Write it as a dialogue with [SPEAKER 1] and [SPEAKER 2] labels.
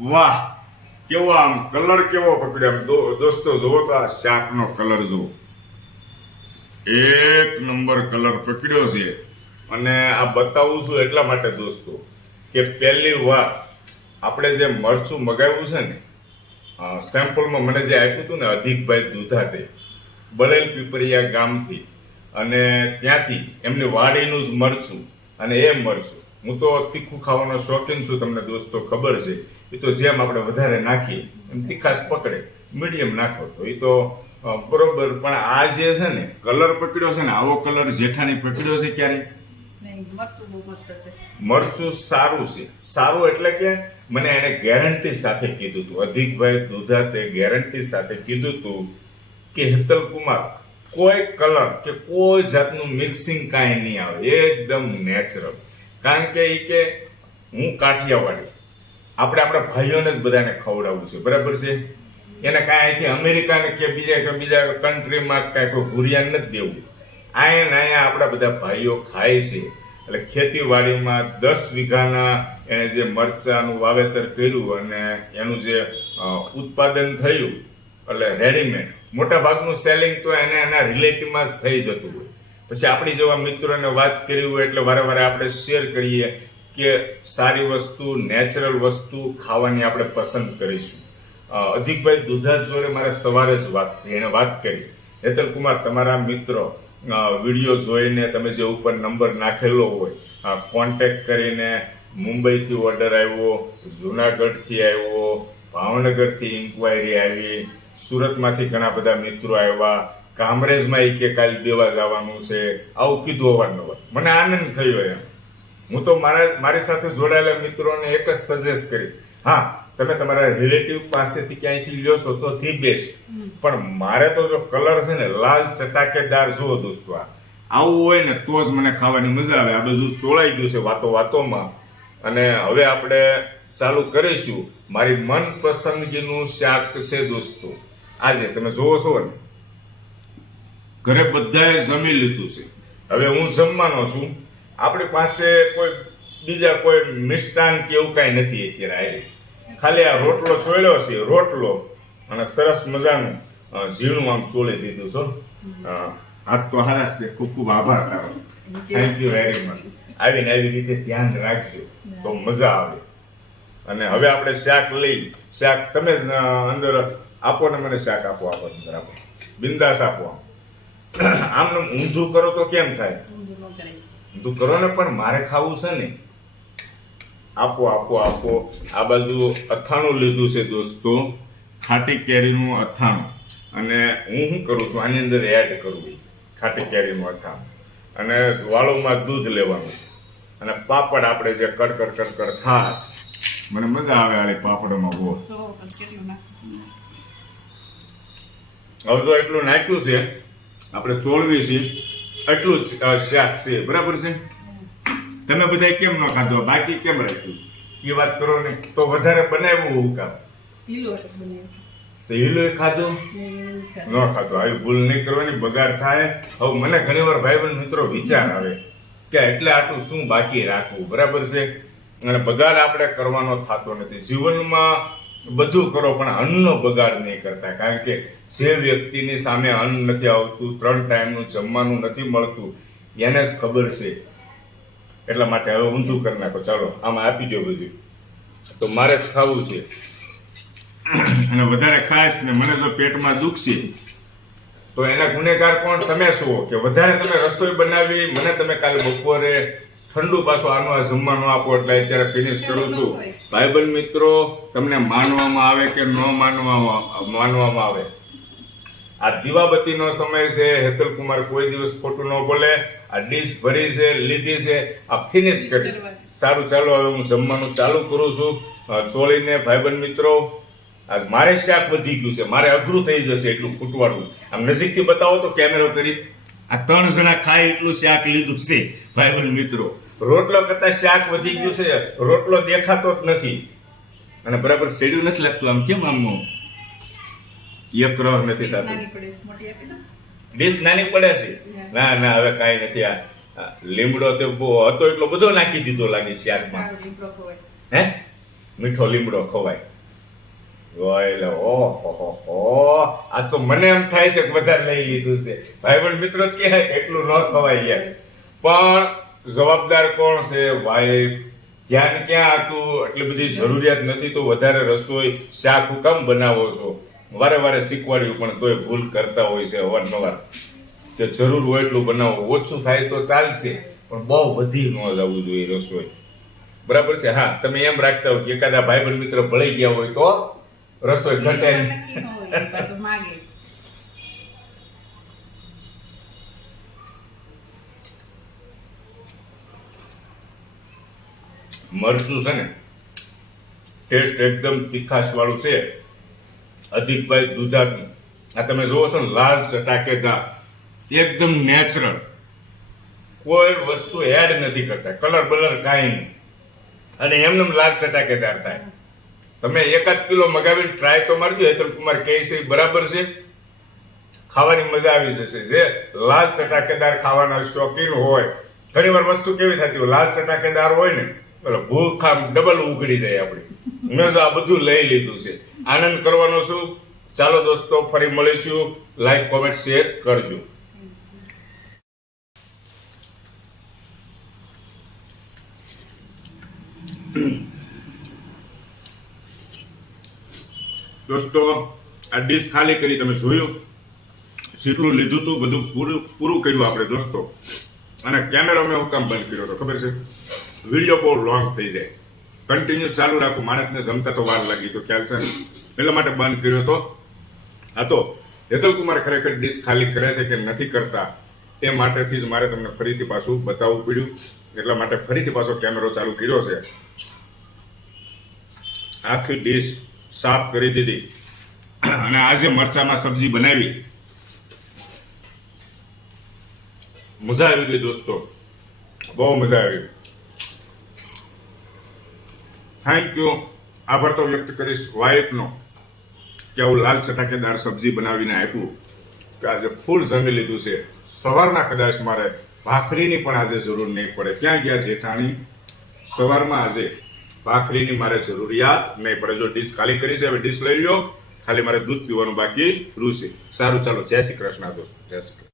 [SPEAKER 1] વાહ, કેવો આમ કલર કેવો પકડ્યો આમ દોસ્તો, જુઓ તો આ શાકનો કલર જુઓ. એક નંબર કલર પકડ્યો છે. અને આ બતાવું છું એટલા માટે દોસ્તો કે પહેલી વાર આપણે જે મરચું મગાવ્યું છે ને સેમ્પલમાં મને જે આપ્યું હતું ને, અધિકભાઈ દુધાતે, બલેલ પીપરિયા ગામથી, અને ત્યાંથી એમની વાડીનું જ મરચું, અને એ મરચું હું તો તીખું ખાવાનો શોખીન છું તમને દોસ્તો ખબર છે? એ તો જેમ આપણે વધારે નાખીએ એમ તીખાશ પકડે મીડિયમ નાખો તો. એ તો બરોબર પણ આ જે છે ને કલર પકડ્યો છે ને આવો કલર જેઠાણી પકડ્યો છે ક્યારે?
[SPEAKER 2] મરચું
[SPEAKER 1] સારું છે. સારું એટલે કે મને એને ગેરંટી સાથે કીધું હતું અધિકભાઈ દુધાતે ગેરંટી સાથે કીધું હતું કે હેતલ કુમાર કોઈ કલર કે કોઈ જાતનું મિક્સિંગ કાંઈ નહીં આવે. એકદમ નેચરલ કારણ કે એ કે હું કાઠિયાવાડી. આપણે આપણા ભાઈઓને જ બધાને ખવડાવવું છે. બરાબર છે? એને કાંઈ અહીંથી અમેરિકાને કે બીજા કે બીજા કન્ટ્રીમાં કાંઈ કોઈ ભૂરિયાન નથી દેવું. અહીંયા નાયા આપણા બધા ભાઈઓ ખાય છે. એટલે ખેતીવાડીમાં દસ વીઘાના એણે જે મરચાનું વાવેતર કર્યું અને એનું જે ઉત્પાદન થયું, એટલે રેડીમેડ મોટા ભાગનું સેલિંગ તો એને એના રિલેટિવમાં જ થઈ જતું પછી આપણી જેવા મિત્રોને વાત કરી હોય એટલે વારે વારે આપણે શેર કરીએ કે સારી વસ્તુ નેચરલ વસ્તુ ખાવાની આપણે પસંદ કરીશું. અધિકભાઈ દુધાત જોડે મારે સવારે જ વાત થઈ એણે વાત કરી. હેતલ તમારા મિત્રો વીડિયો જોઈને તમે જે ઉપર નંબર નાખેલો હોય કોન્ટેક્ટ કરીને મુંબઈથી ઓર્ડર આવ્યો, જુનાગઢથી આવ્યો, ભાવનગરથી ઇન્કવાયરી આવી, સુરતમાંથી ઘણા બધા મિત્રો આવ્યા કામરેજમાં એ કે કાલ દેવા જવાનું છે આવું કીધું અવારનવાર. મને આનંદ થયો એમ. હું તો મારા મારી સાથે જોડાયેલા મિત્રોને એક જ સજેસ્ટ કરીશ. હા તમે તમારા રિલેટિવ પાસેથી ક્યાંયથી લ્યો છો તો થી બેસ્ટ પણ મારે તો જો કલર છે ને લાલ ચટાકેદાર જુઓ દોસ્તો આ. આવું હોય ને તો જ મને ખાવાની મજા આવે. આ બધું ચોળાઈ ગયું છે વાતો વાતોમાં. અને હવે આપણે ચાલુ કરીશું. મારી મનપસંદગીનું શાક છે દોસ્તો. આજે તમે જોવો છો ને ઘરે બધાએ જમી લીધું છે. હવે હું જમવાનો છું. આપણી પાસે કોઈ બીજા કોઈ મિષ્ટાન કે એવું કાંઈ નથી અત્યારે આવી ખાલી આ રોટલો ચોળ્યો છે રોટલો અને સરસ મજાનું ઝીણું આમ ચોળી દીધું છો હાથ તો હારા છે. ખૂબ ખૂબ આભાર તારો. થેન્ક યુ વેરી મચ આવીને આવી રીતે ધ્યાન રાખજો. તો મજા આવે. અને હવે આપણે શાક લઈ. શાક તમે જ અંદર આપો ને મને શાક આપો આપો અંદર આપો. બિંદાસ આપો આમ ઊંધું કરો તો કેમ થાય?
[SPEAKER 2] ઊંધું
[SPEAKER 1] કરો. ને પણ મારે ખાવું છે ને. આપો આપો આપો. આ બાજુ અથાણું લીધું છે દોસ્તો. ખાટી કેરીનું અથાણું. અને હું શું કરું છું? આની અંદર એડ કરવું ખાટી કેરીનું અથાણું. અને વાળુમાં દૂધ લેવાનું અને પાપડ આપણે જે કડ કડ કડ કડ થાય મને મજા આવે આળી પાપડમાં બહુ. હવે તો એટલું નાખ્યું છે. આપણે ચોળવી છીએ એટલું જ શાક છે. બરાબર છે? તમે બધા કેમ ન ખાધો? બાકી કેમ રાખ્યું? એ વાત કરો ને. તો વધારે બનાવ્યું હું કામ. તો હીલો ખાધું?
[SPEAKER 2] ન
[SPEAKER 1] ખાધો. આવી ભૂલ નહીં કરવાની બગાડ થાય. હવે મને ઘણી વાર ભાઈ બંધ મિત્રો વિચાર આવે કે એટલે આટલું શું બાકી રાખવું? બરાબર છે? અને બગાડ આપણે કરવાનો થતો નથી. જીવનમાં બધું કરો, પણ અન્નનો બગાડ નહીં કરતા. કારણ કે જે વ્યક્તિની સામે અન્ન નથી આવતું, ત્રણ ટાઈમનું જમવાનું નથી મળતું, એને જ ખબર છે. એટલા માટે હવે ઊંધું કરી નાખો. ચાલો, આમાં આપી દો બધું. તો મારે જ ખાવું છે. અને વધારે ખાસ ને મને જો પેટમાં દુખશે તો એના ગુનેગાર કોણ? તમે છો કે વધારે તમે રસોઈ બનાવી, મને તમે કાલે બપોરે ઠંડુ પાછું આનો જમવાનું આપો એટલે અત્યારે ફિનિશ કરું છું. ભાઈબંધ મિત્રો તમને માનવામાં આવે કે ન માનવામાં માનવામાં આવે? આ દીવાબત્તીનો સમય છે હેતલ કુમાર કોઈ દિવસ ખોટું ન બોલે. આ ડીશ ભરી છે લીધી છે આ ફિનિશ કરી. સારું ચાલો હવે હું જમવાનું ચાલુ કરું છું. ચોળીને ભાઈબંધ મિત્રો મારે શાક વધી ગયું છે મારે અઘરું થઈ જશે એટલું ખૂટવાનું આમ નજીકથી બતાવો તો કેમેરો કરી આ ત્રણ જણા ખાય એટલું શાક લીધું છે ભાઈબંધ મિત્રો. રોટલો કરતા શાક વધી ગયું છે રોટલો દેખાતો જ નથી. અને બરાબર શેડ્યું નથી લાગતું આમ કેમ આમ? એક રહ નથી થતું. ડીશ નાની પડે છે? ના. ના હવે કાંઈ નથી. આ લીમડો તો બહુ હતો એટલો બધો નાખી દીધો લાગે શાકમાં. હે? મીઠો લીમડો ખવાય. એટલે ઓહો હો હો આજ તો મને એમ થાય છે કે વધારે લઈ લીધું છે. ભાઈ પણ મિત્રો કહે એટલું ન ખવાય યાર પણ જવાબદાર કોણ છે? વાઈફ ધ્યાન ક્યાં હતું? એટલી બધી જરૂરિયાત નથી તો વધારે રસોઈ, શાક, હું કામ બનાવો છો? વારે વારે શીખવાડ્યું, પણ તોય ભૂલ કરતા હોય છે અવારનવાર. કે જરૂર હોય એટલું બનાવો. ઓછું થાય તો ચાલશે, પણ બહુ વધી ન જવું જોઈએ રસોઈ. બરાબર છે? હા, તમે એમ રાખતા હોય કે એકાદા ભાઈબંધ મિત્ર ભળી ગયા હોય તો રસોઈ ઘટે
[SPEAKER 2] લોકો નક્કી ન હોય, એ પાછું માગે.
[SPEAKER 1] મરચું છે ને ટેસ્ટ એકદમ તીખાશ વાળું છે. અધિકભાઈ દુધાતનું આ તમે જુઓ છો ને લાલ ચટાકેદાર એકદમ નેચરલ કોઈ વસ્તુ એડ નથી કરતા કલર બલર કાંઈ નહીં. અને એમને લાલ ચટાકેદાર થાય. તમે એકાદ કિલો મગાવીને ટ્રાય તો મારજો હેતલ કુમાર કહે છે, બરાબર છે? ખાવાની મજા આવી જશે, જે લાલ ચટાકેદાર ખાવાના શોખીન હોય. ઘણી વાર વસ્તુ કેવી થતી હોય, લાલ ચટાકેદાર હોય ને, એટલે ભૂખ આમ ડબલ ઉઘડી જાય આપણી. મેં તો આ બધું લઈ લીધું છે. આનંદ કરવાનો છું. ચાલો દોસ્તો, ફરી મળીશું. લાઈક કોમેન્ટ શેર કરજો. દોસ્તો, આ ડીશ ખાલી કરી તમે જોયું. જેટલું લીધું હતું બધું પૂરું પૂરું કર્યું આપણે દોસ્તો. અને કેમેરો મેં હું કામ બંધ કર્યો હતો ખબર છે? વીડિયો બહુ લોંગ થઈ જાય. કન્ટિન્યુ ચાલુ રાખું, માણસને જમતા તો વાર લાગી તો ખ્યાલ છે? એટલા માટે બંધ કર્યો હતો આ તો હેતલ કુમાર ખરેખર ડીશ ખાલી કરે છે કે નથી કરતા? એ માટેથી જ મારે તમને ફરીથી પાછું બતાવવું પડ્યું. એટલા માટે ફરીથી પાછો કેમેરો ચાલુ કર્યો છે. આખી ડીશ સાફ કરી દીધી. અને આજે મરચામાં સબ્જી બનાવી. મજા આવી ગઈ દોસ્તો. બહુ મજા આવી. થેન્ક યુ આભાર તો વ્યક્ત કરીશ વાઇફનો કે આવું લાલ ચટાકેદાર સબ્જી બનાવીને આપ્યું કે આજે ફૂલ જમી લીધું છે. સવારના કદાચ મારે ભાખરીની પણ આજે જરૂર નહીં પડે. ક્યાં ગયા જેઠાણી? સવારમાં આજે ભાખરીની મારે જરૂરિયાત. નહીં પડે જો ડીશ ખાલી કરી છે, હવે ડીશ લઈ લો ખાલી મારે દૂધ પીવાનું બાકી રૂસે સારું, ચાલો. જય શ્રી કૃષ્ણ, દોસ્તો. જય શ્રી કૃષ્ણ.